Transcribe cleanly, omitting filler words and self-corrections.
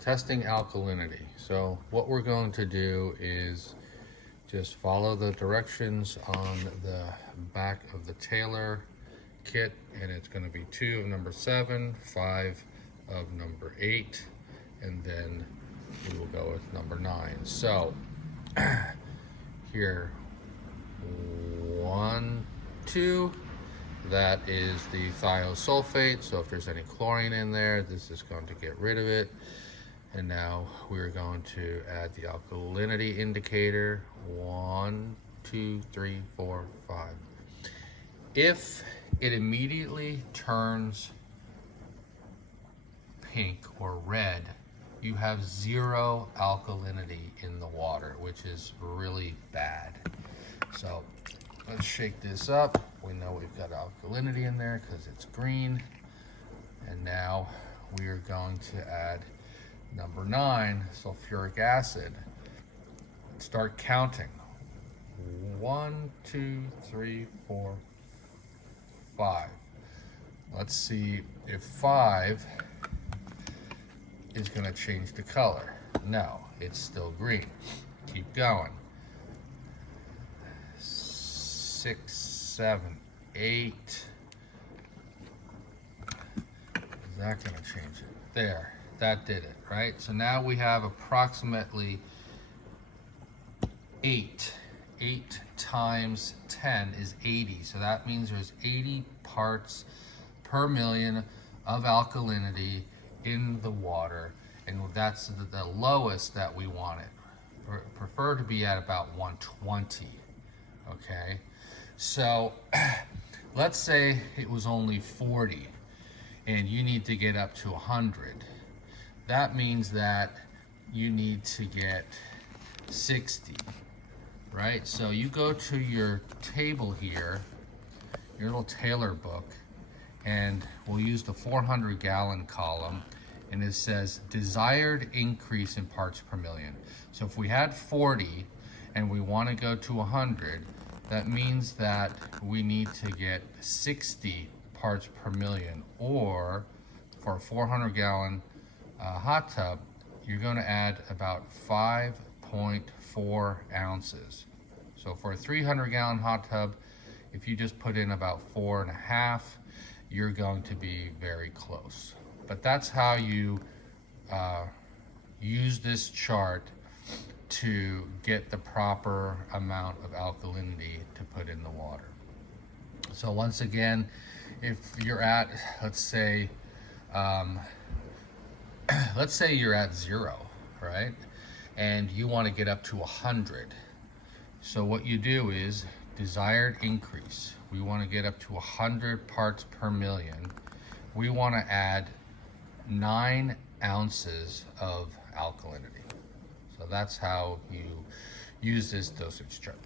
testing alkalinity. So what we're going to do is just follow the directions on the back of the Taylor kit, and it's going to be 2 of number 7, 5 of number 8, and then we will go with number 9. So here, 1, 2, that is the thiosulfate. So if there's any chlorine in there, this is going to get rid of it. And now we're going to add the alkalinity indicator. 1, 2, 3, 4, 5. If it immediately turns pink or red, you have 0 alkalinity in the water, which is really bad. So let's shake this up. We know we've got alkalinity in there because it's green. And now we are going to add number 9, sulfuric acid. Start counting. 1, 2, 3, 4, 5. Let's see if 5 is going to change the color. No, it's still green. Keep going. 6, 7, 8. Is that going to change it? There, that did it, right? So now we have approximately 8. 8 times 10 is 80. So that means there's 80 parts per million of alkalinity in the water, and that's the lowest that we want it. Prefer to be at about 120. Okay, so let's say it was only 40 and you need to get up to 100. That means that you need to get 60, right? So you go to your table here, your little Taylor book, and we'll use the 400-gallon column, and it says desired increase in parts per million. So if we had 40 and we want to go to 100, that means that we need to get 60 parts per million, or for a 400-gallon hot tub, you're going to add about 5.4 ounces. So for a 300-gallon hot tub, if you just put in about 4.5, you're going to be very close. But that's how you use this chart to get the proper amount of alkalinity to put in the water. So once again, if you're at, let's say you're at 0, right? And you want to get up to 100. So what you do is desired increase. We want to get up to 100 parts per million. We want to add 9 ounces of alkalinity. So that's how you use this dosage chart.